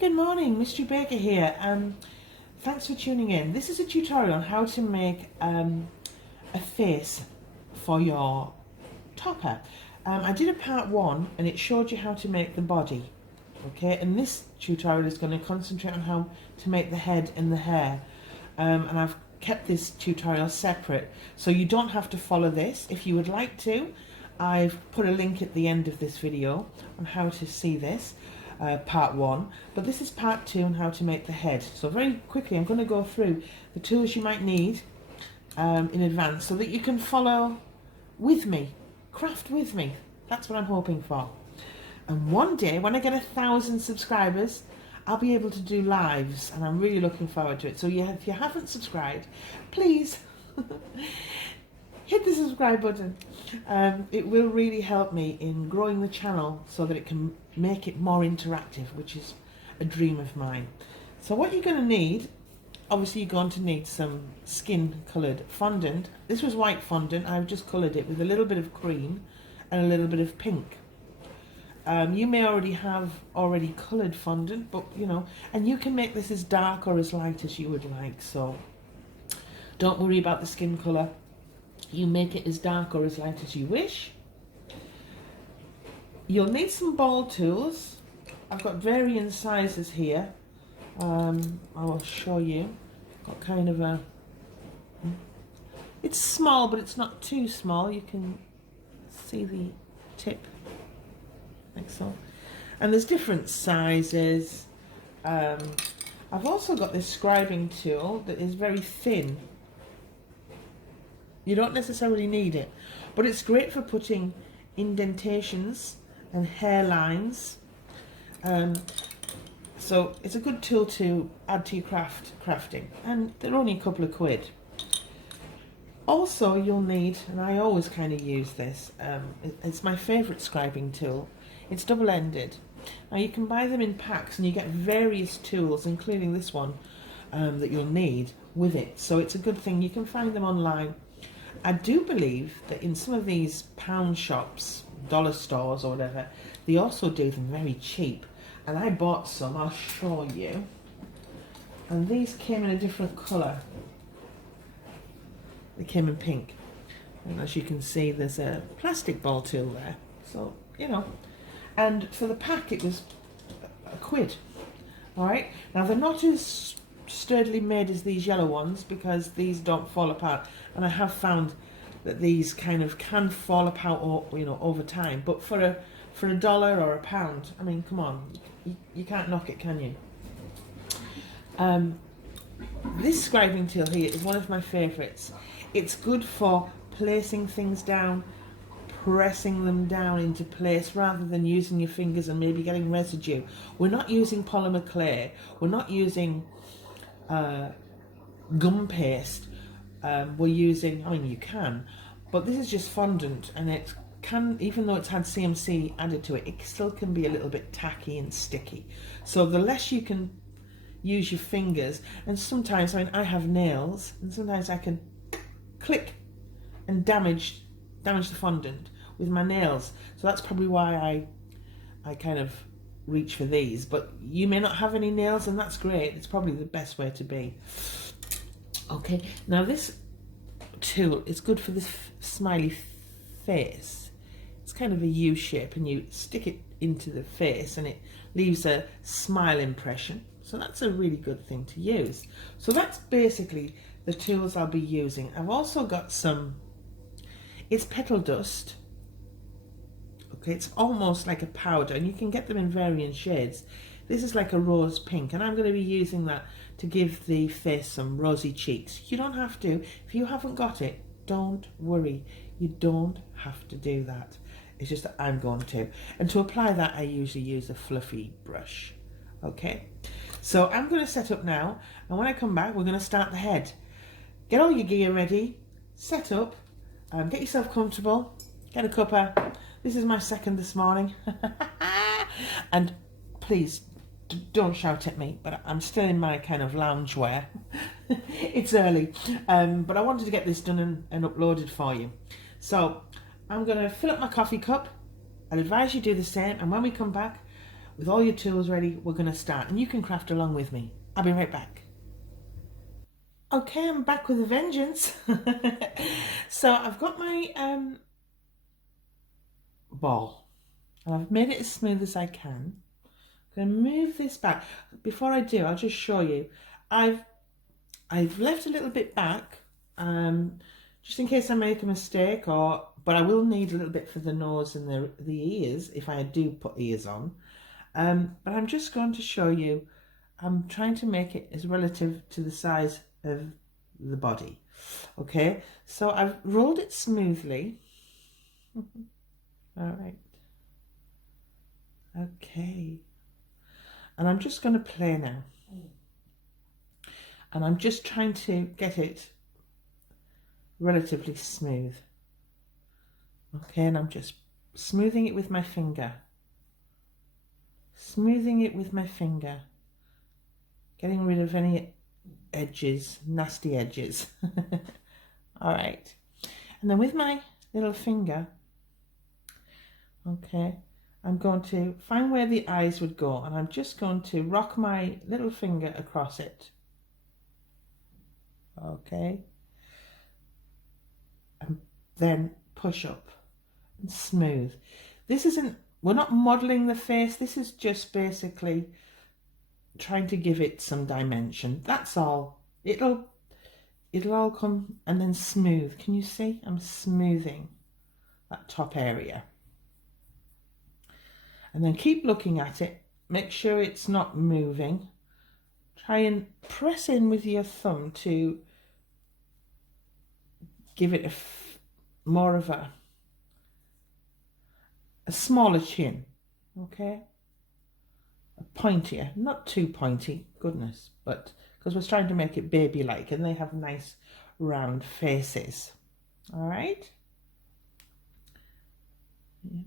Good morning, Mystery Baker here. Thanks for tuning in. This is a tutorial on how to make a face for your topper. I did a part 1 and it showed you how to make the body. Okay, and this tutorial is going to concentrate on how to make the head and the hair. And I've kept this tutorial separate, so you don't have to follow this. If you would like to, I've put a link at the end of this video on how to see this. Part 1, but this is part 2 on how to make the head. So very quickly I'm going to go through the tools you might need in advance so that you can follow with me, craft with me. That's what I'm hoping for. And one day when I get 1,000 subscribers, I'll be able to do lives, and I'm really looking forward to it. So if you haven't subscribed, please hit the subscribe button. It will really help me in growing the channel so that it can make it more interactive, which is a dream of mine. So what you're going to need, obviously you're going to need some skin coloured fondant. This was white fondant. I've just coloured it with a little bit of cream and a little bit of pink. You may already have coloured fondant, but you know, and you can make this as dark or as light as you would like, so don't worry about the skin colour. You make it as dark or as light as you wish. You'll need some ball tools. I've got varying sizes here. I will show you. Got kind of a... It's small, but it's not too small. You can see the tip, like so. And there's different sizes. I've also got this scribing tool that is very thin. You don't necessarily need it, but it's great for putting indentations and hairlines. So it's a good tool to add to your crafting, and they're only a couple of quid. Also you'll need, and I always kind of use this, it's my favourite scribing tool. It's double-ended. Now you can buy them in packs and you get various tools, including this one, that you'll need with it. So it's a good thing. You can find them online. I do believe that in some of these pound shops, dollar stores or whatever, they also do them very cheap. And I bought some, I'll show you. And these came in a different colour. They came in pink. And as you can see, there's a plastic ball tool there. So, you know. And for the pack, it was a quid. Alright? Now, they're not as sturdily made as these yellow ones because these don't fall apart, and I have found that these kind of can fall apart, you know, over time. But for a dollar or a pound, I mean, come on, you can't knock it, can you? This scribing tool here is one of my favourites. It's good for placing things down, pressing them down into place rather than using your fingers and maybe getting residue. We're not using polymer clay. We're not using Gumpaste. We're using, I mean, you can, but this is just fondant, and it can, even though it's had CMC added to it, it still can be a little bit tacky and sticky. So the less you can use your fingers, and sometimes, I mean, I have nails, and sometimes I can click and damage the fondant with my nails. So that's probably why I kind of reach for these. But you may not have any nails, and that's great. It's probably the best way to be. Okay, now this tool is good for this smiley face. It's kind of a U shape, and you stick it into the face and it leaves a smile impression. So that's a really good thing to use. So that's basically the tools I'll be using. I've also got some, it's petal dust. Okay, it's almost like a powder, and you can get them in varying shades. This is like a rose pink, and I'm going to be using that to give the face some rosy cheeks. You don't have to. If you haven't got it, don't worry. You don't have to do that. It's just that I'm going to. And to apply that, I usually use a fluffy brush. Okay, so I'm going to set up now, and when I come back, we're going to start the head. Get all your gear ready, set up, get yourself comfortable, get a cuppa. This is my second this morning. And please, don't shout at me, but I'm still in my kind of lounge wear. It's early, but I wanted to get this done and uploaded for you. So I'm going to fill up my coffee cup. I'd advise you do the same, and when we come back, with all your tools ready, we're going to start, and you can craft along with me. I'll be right back. Okay, I'm back with a vengeance. So I've got my ball, and I've made it as smooth as I can. I'm going to move this back. Before I do, I'll just show you. I've left a little bit back, just in case I make a mistake, but I will need a little bit for the nose and the ears if I do put ears on. But I'm just going to show you. I'm trying to make it as relative to the size of the body. Okay, so I've rolled it smoothly. All right. Okay. And I'm just going to play now. And I'm just trying to get it relatively smooth. Okay, and I'm just smoothing it with my finger. Smoothing it with my finger. Getting rid of any edges, nasty edges. All right. And then with my little finger, okay, I'm going to find where the eyes would go, and I'm just going to rock my little finger across it. Okay. And then push up and smooth. This isn't, we're not modeling the face. This is just basically trying to give it some dimension. That's all. It'll all come, and then smooth. Can you see? I'm smoothing that top area. And then keep looking at it. Make sure it's not moving. Try and press in with your thumb to give it more of a smaller chin. Okay? A pointier, not too pointy, goodness, but because we're trying to make it baby-like, and they have nice round faces. All right? Yeah.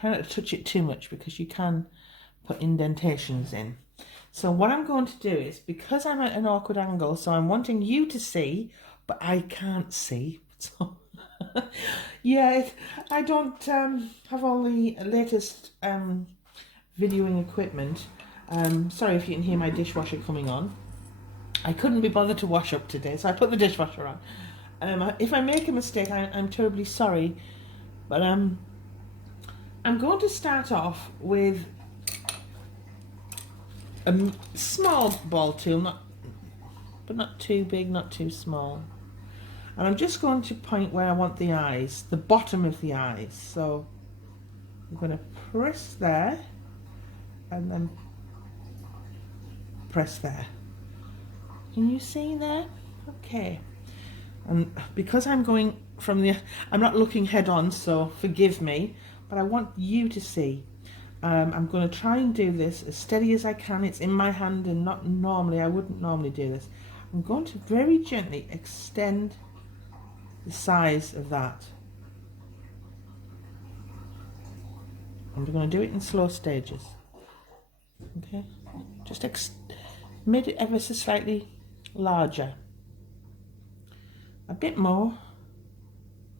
Try not to touch it too much because you can put indentations in. So what I'm going to do is, because I'm at an awkward angle, so I'm wanting you to see, but I can't see. So yeah, I don't have all the latest videoing equipment. Sorry if you can hear my dishwasher coming on. I couldn't be bothered to wash up today, so I put the dishwasher on. If I make a mistake, I'm terribly sorry, but I'm going to start off with a small ball tool, but not too big, not too small. And I'm just going to point where I want the eyes, the bottom of the eyes. So I'm going to press there, and then press there. Can you see there? Okay. And because I'm going from I'm not looking head on, so forgive me, but I want you to see. I'm going to try and do this as steady as I can. It's in my hand, and not normally, I wouldn't normally do this. I'm going to very gently extend the size of that. I'm going to do it in slow stages. Okay, just made it ever so slightly larger. A bit more,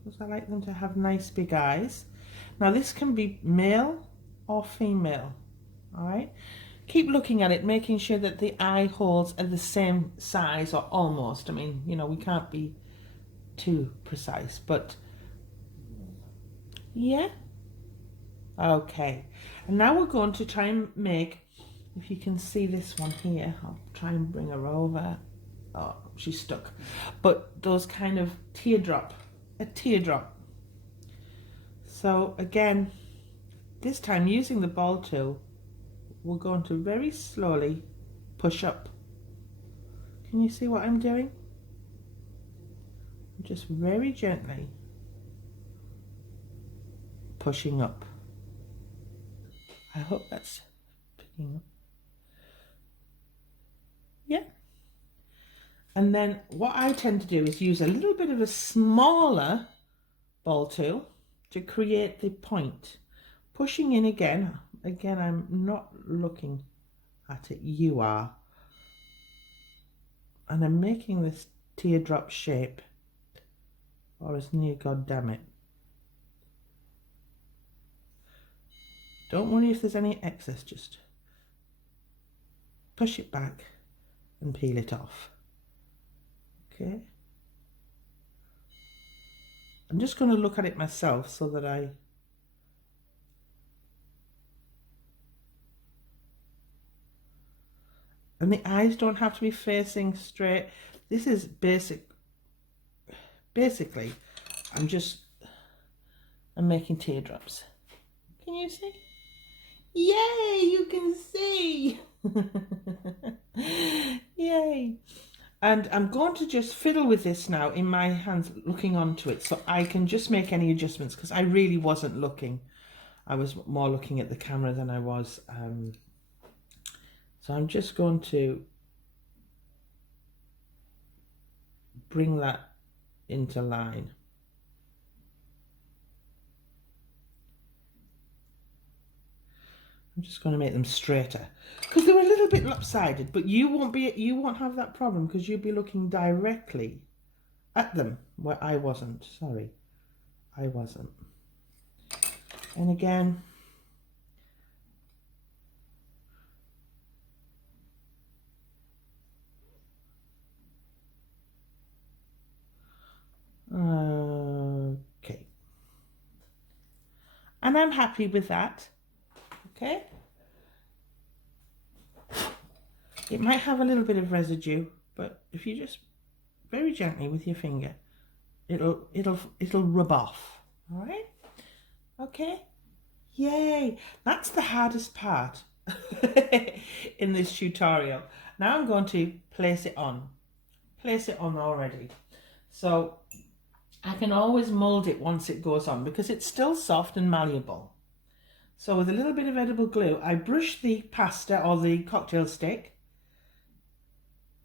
because I like them to have nice big eyes. Now this can be male or female. All right, keep looking at it, making sure that the eye holes are the same size, or almost. I mean, you know, we can't be too precise, but yeah. Okay, and now we're going to try and make, if you can see this one here, I'll try and bring her over. Oh, she's stuck. But those kind of a teardrop. So again, this time using the ball tool, we're going to very slowly push up. Can you see what I'm doing? Just very gently pushing up. I hope that's picking up. Yeah. And then what I tend to do is use a little bit of a smaller ball tool to create the point. Pushing in again. Again, I'm not looking at it. You are. And I'm making this teardrop shape. Or as near, God damn it. Don't worry if there's any excess, just push it back and peel it off. Okay. I'm just going to look at it myself so that and the eyes don't have to be facing straight. This is basically, I'm making teardrops. Can you see? Yay, you can see. Yay. And I'm going to just fiddle with this now in my hands, looking onto it, so I can just make any adjustments, because I really wasn't looking. I was more looking at the camera than I was. So I'm just going to bring that into line. I'm just going to make them straighter because they were a little bit lopsided, but you won't have that problem because you'll be looking directly at them, where I wasn't. Sorry, I wasn't. And again, okay, and I'm happy with that. Okay, it might have a little bit of residue, but if you just very gently with your finger, it'll rub off. All right. Okay. Yay! That's the hardest part in this tutorial. Now I'm going to place it on. Place it on already. So I can always mold it once it goes on because it's still soft and malleable. So with a little bit of edible glue, I brush the pasta or the cocktail stick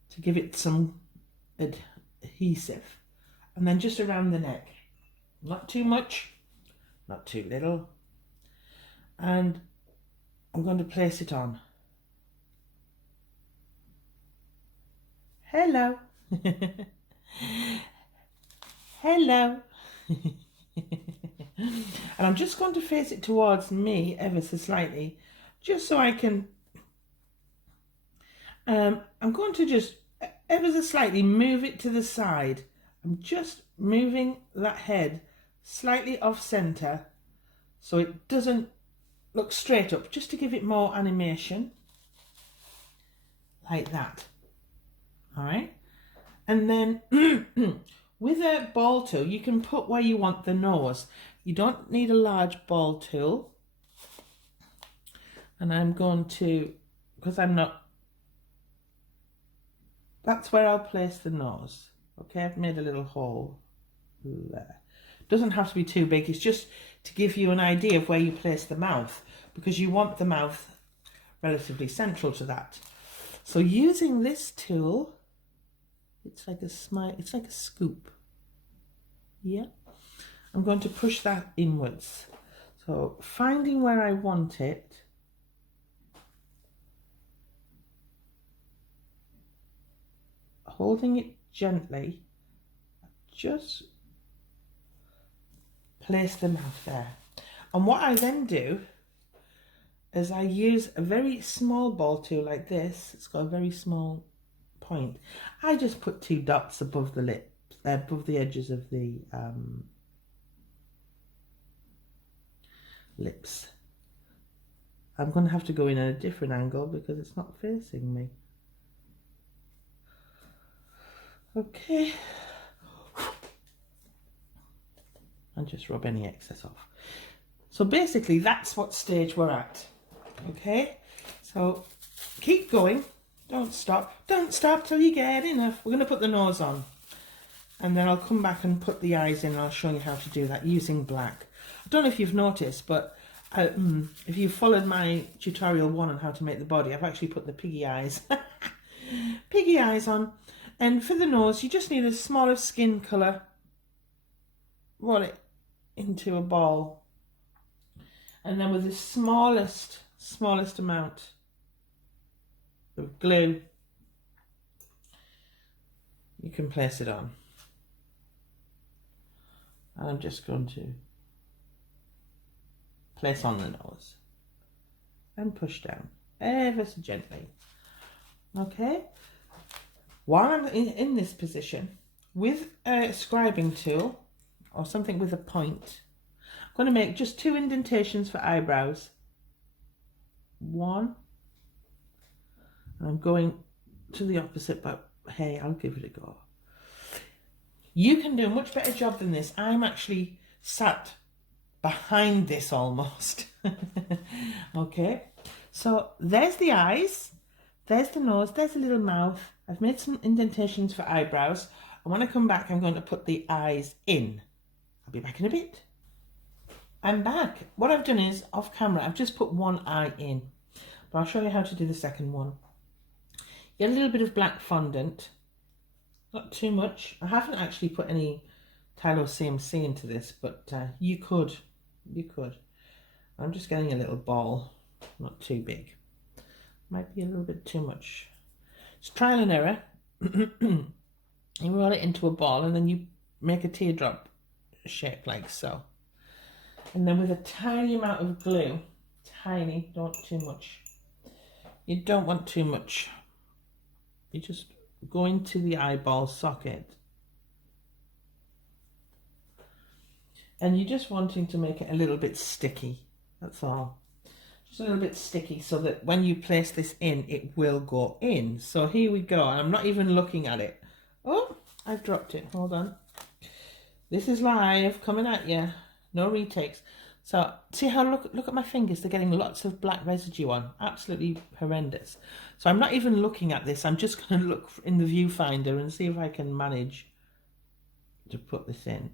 to give it some adhesive, and then just around the neck. Not too much, not too little. And I'm going to place it on. Hello. Hello. And I'm just going to face it towards me ever so slightly, just so I can, I'm going to just ever so slightly move it to the side. I'm just moving that head slightly off center so it doesn't look straight up, just to give it more animation, like that. All right. And then with a ball tool, you can put where you want the nose. You don't need a large ball tool. And I'm going to, because I'm not, that's where I'll place the nose. Okay, I've made a little hole there. Doesn't have to be too big, it's just to give you an idea of where you place the mouth, because you want the mouth relatively central to that. So using this tool, it's like a scoop. Yeah. I'm going to push that inwards. So finding where I want it, holding it gently, just place the mouth there. And what I then do is I use a very small ball tool like this. It's got a very small point. I just put 2 dots above the lips, above the edges of the lips. I'm going to have to go in at a different angle because it's not facing me. Okay. And just rub any excess off. So basically that's what stage we're at. Okay, so keep going, don't stop till you get enough. We're going to put the nose on, and then I'll come back and put the eyes in, and I'll show you how to do that using black. I don't know if you've noticed, but if you followed my tutorial 1 on how to make the body, I've actually put the piggy eyes piggy eyes on. And for the nose, you just need a smaller skin colour, roll it into a ball, and then with the smallest amount of glue, you can place it on. And I'm just going to place on the nose and push down ever so gently. Okay. While I'm in this position, with a scribing tool or something with a point, I'm going to make just 2 indentations for eyebrows. 1. And I'm going to the opposite, but hey, I'll give it a go. You can do a much better job than this. I'm actually sat behind this almost. Okay, so there's the eyes, there's the nose, there's the little mouth. I've made some indentations for eyebrows, and when I come back I'm going to put the eyes in. I'll be back in a bit. I'm back. What I've done is, off camera, I've just put one eye in, but I'll show you how to do the second one. Get a little bit of black fondant, not too much. I haven't actually put any Tylo CMC into this, but you could. I'm just getting a little ball, not too big. Might be a little bit too much. It's trial and error. You roll it into a ball and then you make a teardrop shape like so. And then with a tiny amount of glue, tiny, don't too much. You don't want too much. You just go into the eyeball socket. And you're just wanting to make it a little bit sticky, that's all. Just a little bit sticky so that when you place this in, it will go in. So here we go, I'm not even looking at it. Oh, I've dropped it, hold on. This is live, coming at you, no retakes. So, see how, look at my fingers, they're getting lots of black residue on, absolutely horrendous. So I'm not even looking at this, I'm just going to look in the viewfinder and see if I can manage to put this in.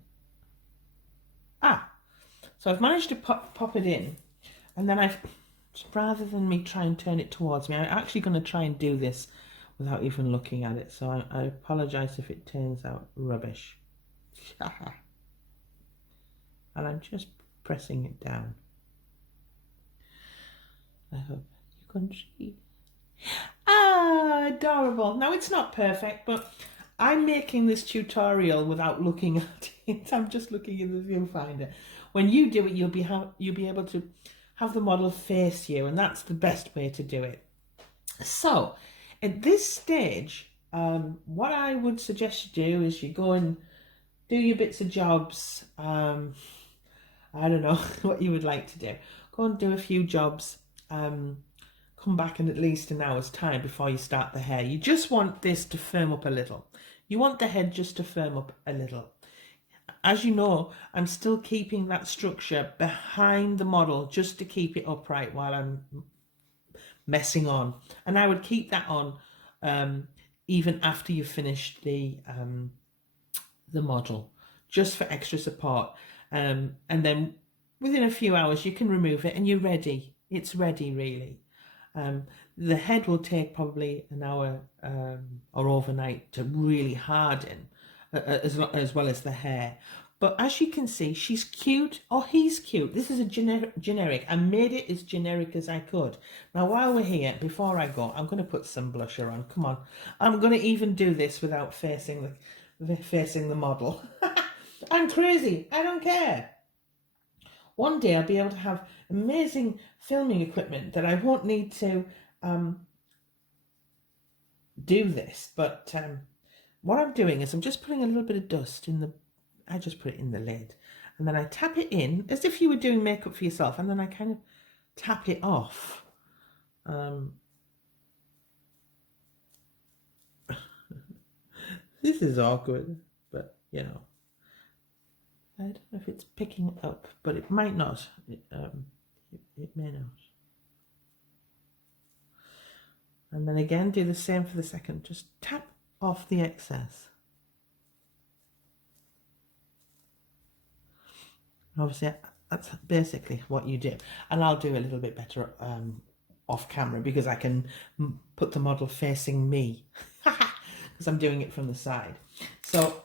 So I've managed to pop it in, and then rather than me try and turn it towards me, I'm actually going to try and do this without even looking at it. So I apologise if it turns out rubbish. And I'm just pressing it down. I hope you can see. Adorable. Now it's not perfect, but I'm making this tutorial without looking at it. I'm just looking in the viewfinder. When you do it, you'll be able to have the model face you, and that's the best way to do it. So, at this stage, what I would suggest you do is you go and do your bits of jobs. I don't know what you would like to do. Go and do a few jobs. Come back in at least an hour's time before you start the hair. You just want this to firm up a little. You want the head just to firm up a little. As you know, I'm still keeping that structure behind the model just to keep it upright while I'm messing on. And I would keep that on even after you've finished the model, just for extra support. And then within a few hours you can remove it and you're ready. It's ready, really. The head will take probably an hour or overnight to really harden, as well as the hair. But as you can see, she's cute, or he's cute. This is a generic. I made it as generic as I could. Now, while we're here, before I go, I'm going to put some blusher on. Come on. I'm going to even do this without facing the model. I'm crazy. I don't care. One day I'll be able to have amazing filming equipment that I won't need to do this. But what I'm doing is I'm just putting a little bit of dust in I just put it in the lid. And then I tap it in as if you were doing makeup for yourself. And then I kind of tap it off. This is awkward, but you know. I don't know if it's picking up, but it might not. It may not. And then again, do the same for the second. Just tap off the excess. Obviously, that's basically what you do. And I'll do a little bit better off camera because I can put the model facing me. Because I'm doing it from the side. So,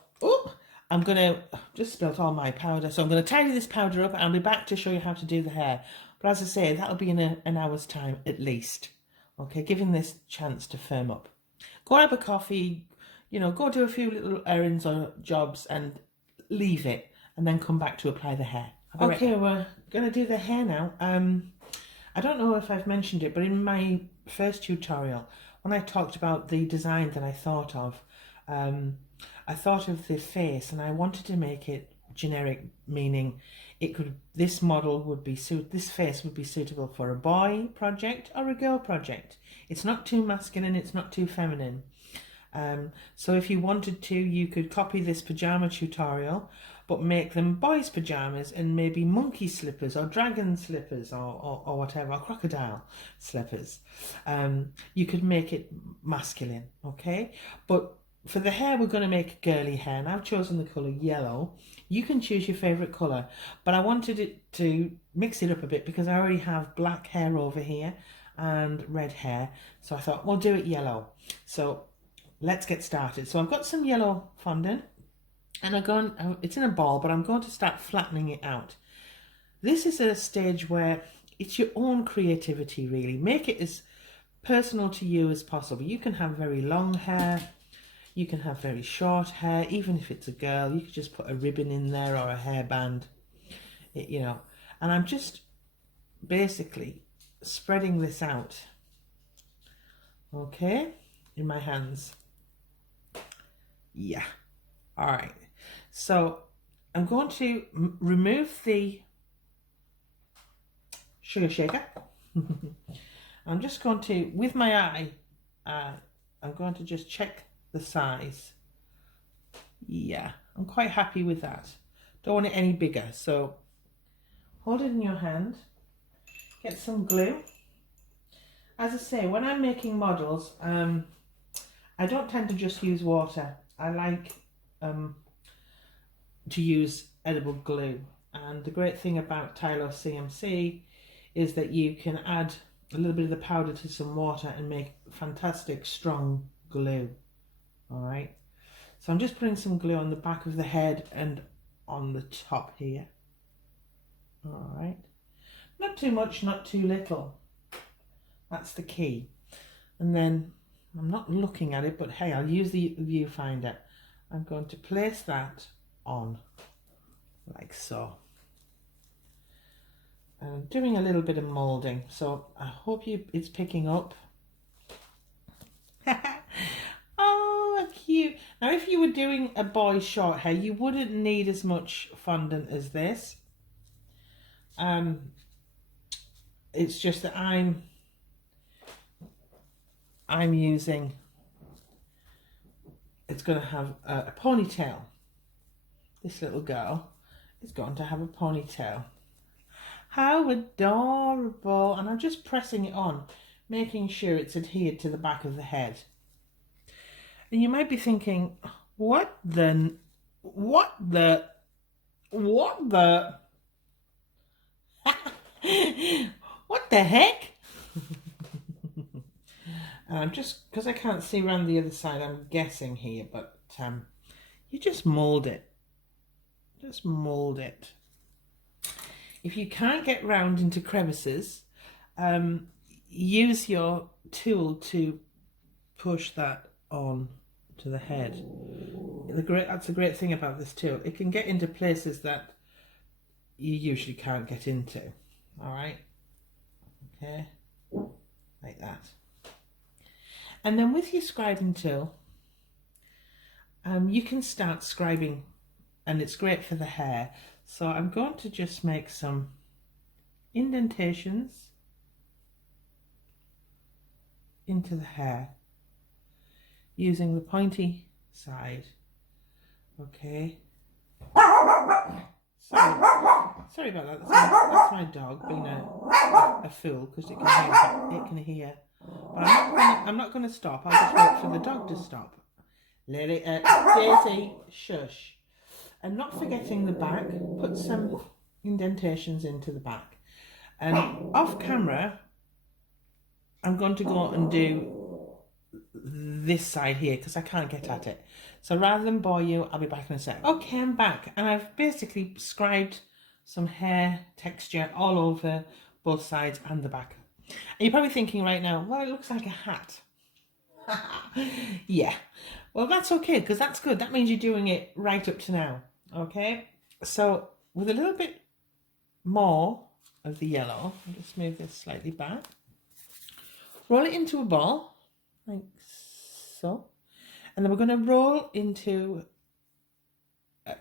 I'm going to just spilt all my powder. So I'm going to tidy this powder up and I'll be back to show you how to do the hair. But as I say, that'll be in an hour's time at least. Okay, giving this chance to firm up. Go have a coffee, you know, go do a few little errands or jobs and leave it. And then come back to apply the hair. Okay, we're going to do the hair now. I don't know if I've mentioned it, but in my first tutorial, when I talked about the design that I thought of the face, and I wanted to make it generic, meaning this face would be suitable for a boy project or a girl project. It's not too masculine, it's not too feminine. So if you wanted to, you could copy this pajama tutorial, but make them boys' pajamas and maybe monkey slippers or dragon slippers or whatever, or crocodile slippers. You could make it masculine, okay? But for the hair, we're going to make girly hair, and I've chosen the colour yellow. You can choose your favourite colour, but I wanted it to mix it up a bit because I already have black hair over here and red hair. So I thought, we'll do it yellow. So let's get started. So I've got some yellow fondant, and it's in a ball, but I'm going to start flattening it out. This is a stage where it's your own creativity, really. Make it as personal to you as possible. You can have very long hair, you can have very short hair. Even if it's a girl, you could just put a ribbon in there or a hairband, you know. And I'm just basically spreading this out, okay, in my hands. Yeah, all right. So I'm going to remove the sugar shaker. I'm just going to, with my eye, I'm going to just check the size. Yeah, I'm quite happy with that. Don't want it any bigger. So hold it in your hand, get some glue. As I say, when I'm making models, I don't tend to just use water. I like to use edible glue. And the great thing about Tylo CMC is that you can add a little bit of the powder to some water and make fantastic strong glue. All right, so I'm just putting some glue on the back of the head and on the top here. All right, not too much, not too little. That's the key. And then I'm not looking at it, but hey, I'll use the viewfinder. I'm going to place that on like so. And I'm doing a little bit of moulding, so I hope it's picking up. Oh, cute. Now, if you were doing a boy's short hair, you wouldn't need as much fondant as this. It's just that I'm using, it's going to have a ponytail. This little girl is going to have a ponytail. How adorable. And I'm just pressing it on, making sure it's adhered to the back of the head. And you might be thinking, what the heck? And I'm just, because I can't see around the other side, I'm guessing here, but you just mould it. Just mould it. If you can't get round into crevices, use your tool to push that on to the head. That's a great thing about this tool. It can get into places that you usually can't get into. All right, okay, like that. And then with your scribing tool, you can start scribing, and it's great for the hair. So I'm going to just make some indentations into the hair using the pointy side. Okay. Sorry about that. That's my dog being a fool because it can hear. But I'm not going to stop. I'll just wait for the dog to stop. Let it, Daisy, shush. And not forgetting the back, put some indentations into the back. And off camera, I'm going to go and do this side here because I can't get at it. So rather than bore you, I'll be back in a sec. Okay, I'm back. And I've basically scribed some hair texture all over both sides and the back. And you're probably thinking right now, well, it looks like a hat. Yeah. Well, that's okay because that's good. That means you're doing it right up to now. Okay, so with a little bit more of the yellow, I'll just move this slightly back. Roll it into a ball, like so. And then we're going to roll into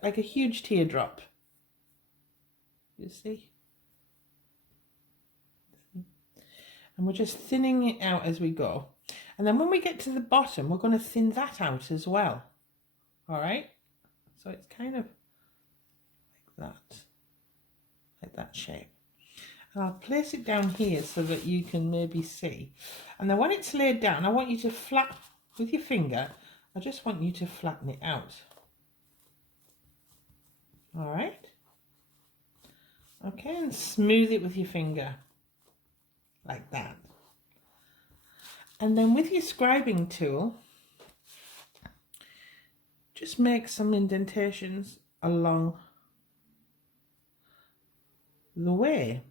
like a huge teardrop. You see? And we're just thinning it out as we go. And then when we get to the bottom, we're going to thin that out as well. All right? So it's kind of like that shape. And I'll place it down here so that you can maybe see. And then when it's laid down, I want you to flat with your finger. I just want you to flatten it out. All right? Okay, and smooth it with your finger like that. And then with your scribing tool, just make some indentations along the way.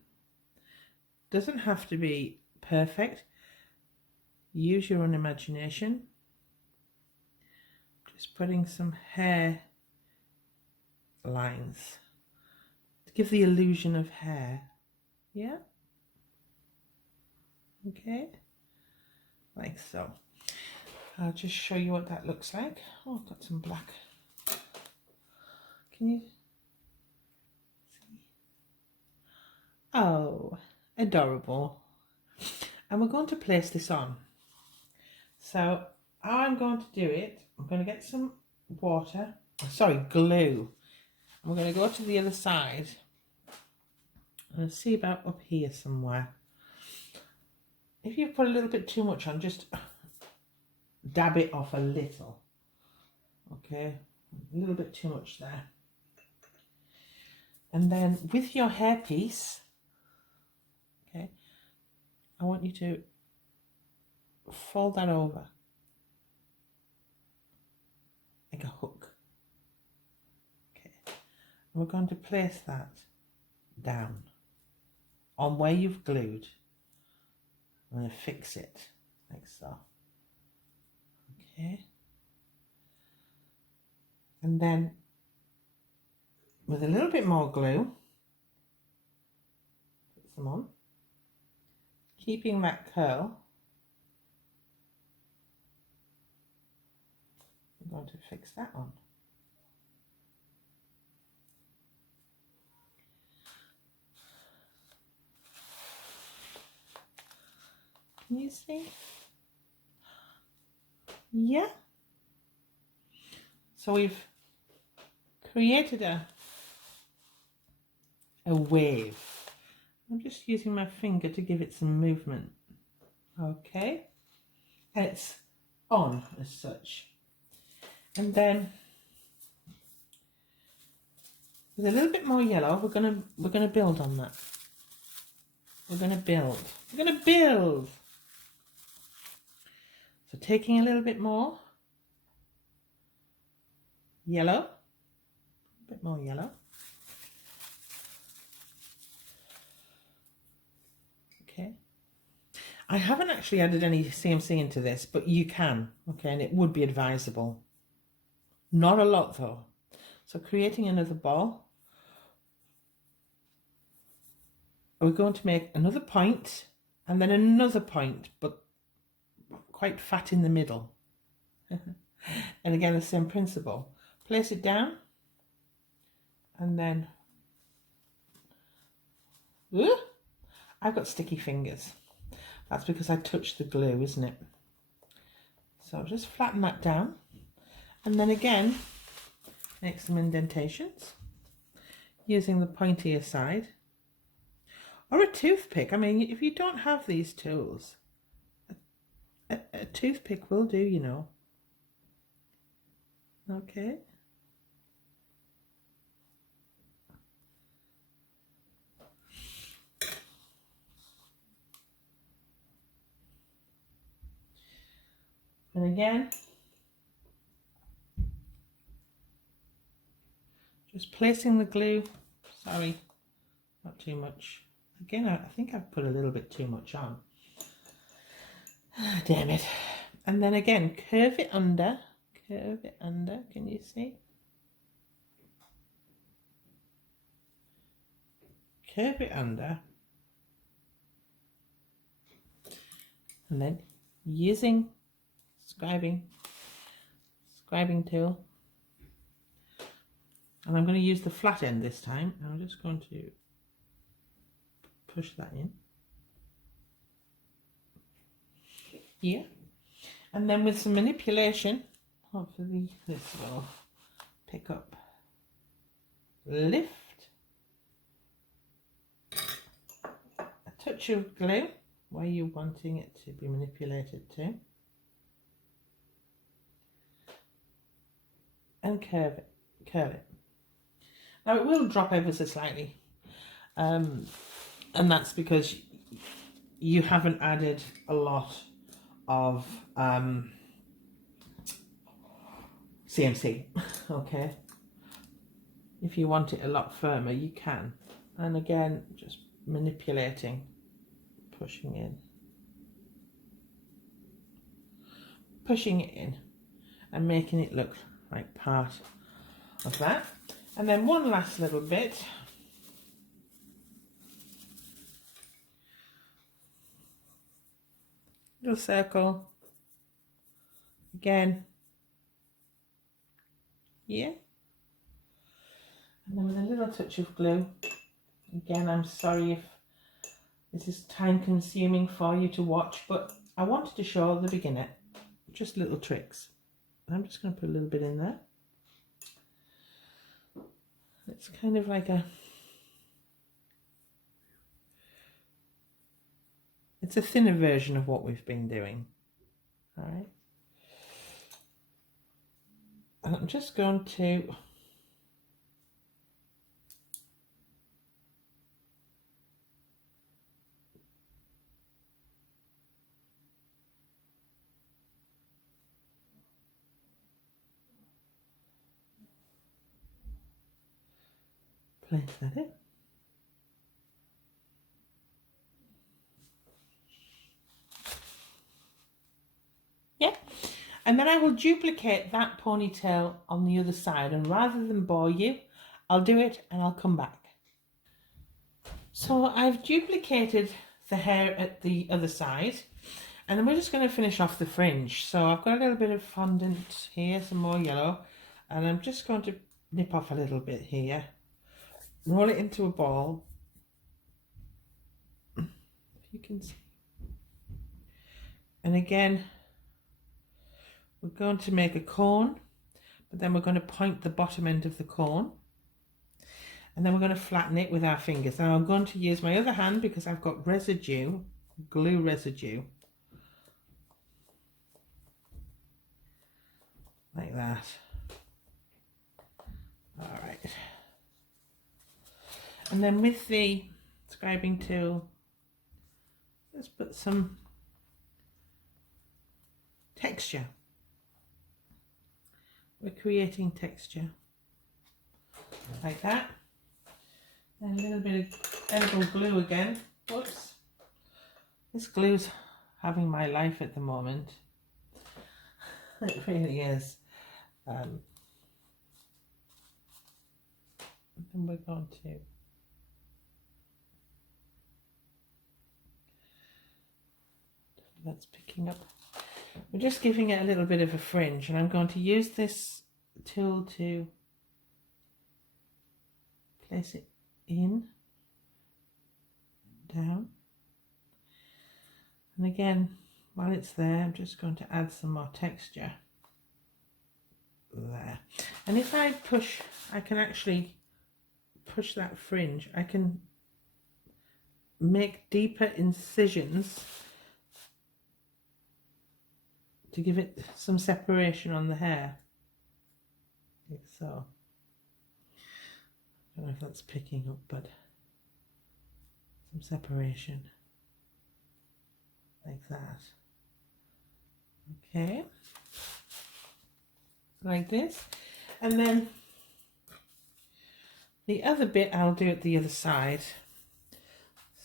Doesn't have to be perfect. Use your own imagination. Just putting some hair lines to give the illusion of hair. Yeah? Okay? Like so. I'll just show you what that looks like. Oh, I've got some black. Can you see? Oh, adorable. And we're going to place this on. So how I'm going to do it, I'm going to get some water, sorry, glue. I'm going to go to the other side and see about up here somewhere. If you put a little bit too much on, just dab it off a little. Okay, a little bit too much there. And then with your hairpiece, okay, I want you to fold that over like a hook. Okay, and we're going to place that down on where you've glued. I'm going to fix it like so. Okay, and then with a little bit more glue, put some on, keeping that curl. I'm going to fix that on. Can you see? Yeah. So we've created a wave. I'm just using my finger to give it some movement. Okay. And it's on as such. And then with a little bit more yellow, we're gonna build on that. We're gonna build. So taking a little bit more yellow, a bit more yellow. Okay. I haven't actually added any CMC into this, but you can, okay, and it would be advisable. Not a lot though. So creating another ball. We're going to make another point and then another point, but quite fat in the middle. And again, the same principle. Place it down and then, I've got sticky fingers. That's because I touched the glue, isn't it? So just flatten that down and then again, make some indentations using the pointier side or a toothpick. I mean, if you don't have these tools, a toothpick will do, you know. Okay. And again, just placing the glue, sorry, not too much. Again, I think I've put a little bit too much on. Ah, damn it. And then again, curve it under, can you see? Curve it under. And then using scribing tool, and I'm going to use the flat end this time. I'm just going to push that in here, and then with some manipulation, hopefully this will pick up, lift, a touch of glue where you're wanting it to be manipulated to, and curl it. Now it will drop ever so slightly, and that's because you haven't added a lot of CMC. Okay, if you want it a lot firmer you can, and again just manipulating, pushing it in and making it look like part of that. And then one last little bit, little circle again, yeah, and then with a little touch of glue. Again, I'm sorry if this is time consuming for you to watch, but I wanted to show the beginner just little tricks. I'm just going to put a little bit in there. It's kind of like it's a thinner version of what we've been doing. All right. And I'm just going to place that in. Yeah, and then I will duplicate that ponytail on the other side, and rather than bore you, I'll do it and I'll come back. So I've duplicated the hair at the other side, and then we're just going to finish off the fringe. So I've got a little bit of fondant here, some more yellow, and I'm just going to nip off a little bit here, roll it into a ball, if you can see, and again we're going to make a cone, but then we're going to point the bottom end of the cone, and then we're going to flatten it with our fingers. Now I'm going to use my other hand because I've got residue, glue residue, like that. All right, and then with the scribing tool, let's put some texture. We're creating texture like that. And a little bit of edible glue again. Whoops. This glue's having my life at the moment. It really is. And we're going to that's picking up. We're just giving it a little bit of a fringe, and I'm going to use this tool to place it in, down, and again while it's there I'm just going to add some more texture there. And if I push, I can actually push that fringe, I can make deeper incisions to give it some separation on the hair, like so. I don't know if that's picking up, but some separation like that. Okay, like this. And then the other bit I'll do at the other side.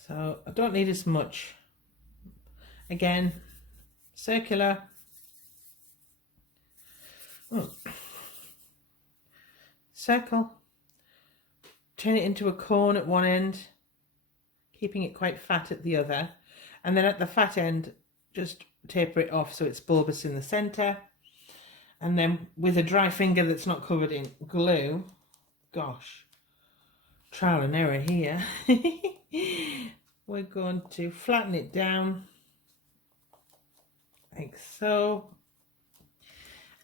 So I don't need as much. Again, circular. Circle, turn it into a cone at one end, keeping it quite fat at the other, and then at the fat end just taper it off so it's bulbous in the centre. And then with a dry finger that's not covered in glue, gosh, trial and error here, we're going to flatten it down like so.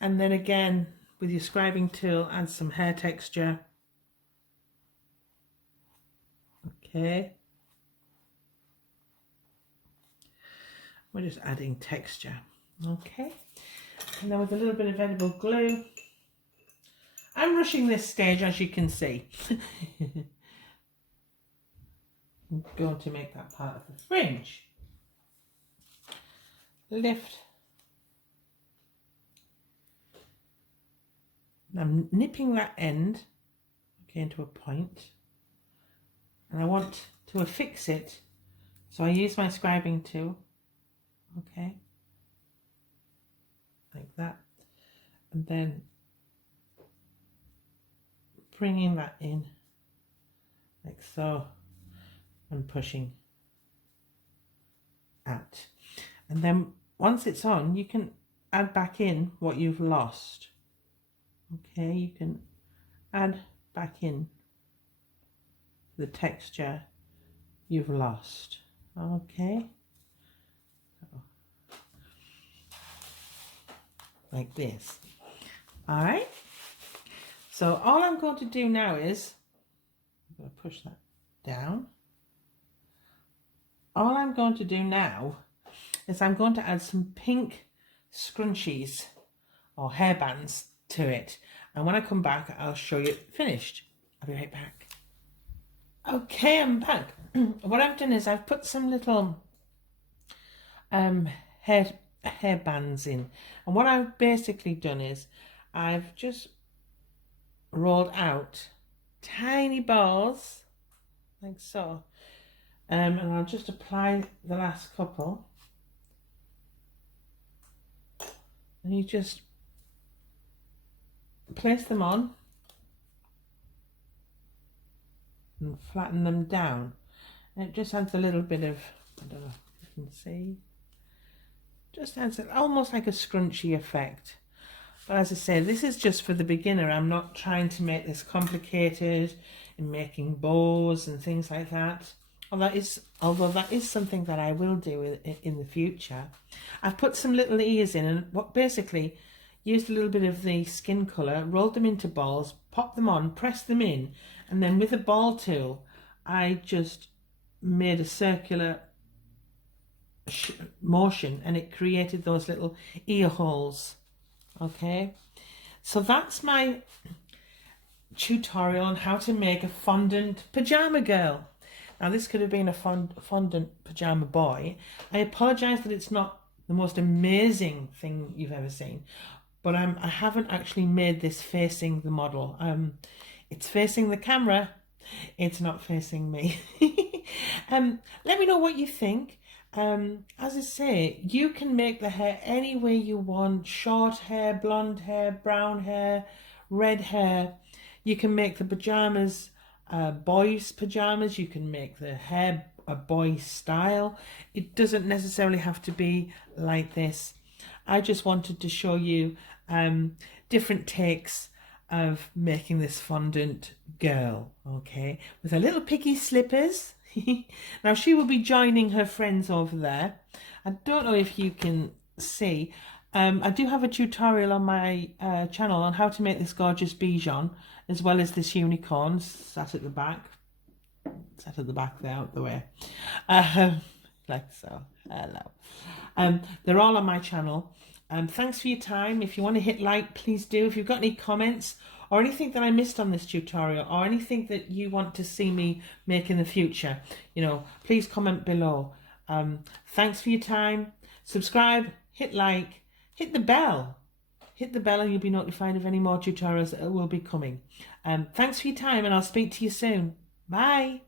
And then again, with your scribing tool, add some hair texture. Okay. We're just adding texture. Okay. And then with a little bit of edible glue, I'm rushing this stage, as you can see. I'm going to make that part of the fringe. Lift. And I'm nipping that end, okay, into a point. And I want to affix it, so I use my scribing tool, okay, like that, and then bringing that in like so and pushing out. And then once it's on, you can add back in what you've lost. Okay, you can add back in the texture you've lost. Okay, like this. All right, so all I'm going to do now is, I'm going to push that down. All I'm going to do now is I'm going to add some pink scrunchies or hairbands to it, and when I come back I'll show you it finished. I'll be right back. Okay, I'm back. What I've done is I've put some little hair bands in, and what I've basically done is I've just rolled out tiny balls like so, and I'll just apply the last couple, and you just place them on and flatten them down. And it just adds a little bit of, I don't know if you can see, just adds almost like a scrunchy effect. But as I say, this is just for the beginner. I'm not trying to make this complicated in making bows and things like that. Although that is something that I will do in the future. I've put some little ears in, and what basically used a little bit of the skin colour, rolled them into balls, popped them on, pressed them in, and then with a ball tool I just made a circular motion and it created those little ear holes. Okay, so that's my tutorial on how to make a fondant pajama girl. Now this could have been a fondant pajama boy. I apologise that it's not the most amazing thing you've ever seen, but I haven't actually made this facing the model. It's facing the camera, it's not facing me. Let me know what you think. As I say, you can make the hair any way you want. Short hair, blonde hair, brown hair, red hair. You can make the pajamas boys' pajamas. You can make the hair a boy style. It doesn't necessarily have to be like this. I just wanted to show you different takes of making this fondant girl, okay, with her little piggy slippers. Now she will be joining her friends over there. I don't know if you can see. I do have a tutorial on my channel on how to make this gorgeous bijon, as well as this unicorn sat at the back. Sat at the back there, out the way. Like so. Hello. They're all on my channel. Thanks for your time. If you want to hit like, please do. If you've got any comments or anything that I missed on this tutorial, or anything that you want to see me make in the future, please comment below. Thanks for your time. Subscribe, hit like, hit the bell. Hit the bell and you'll be notified of any more tutorials that will be coming. Thanks for your time, and I'll speak to you soon. Bye.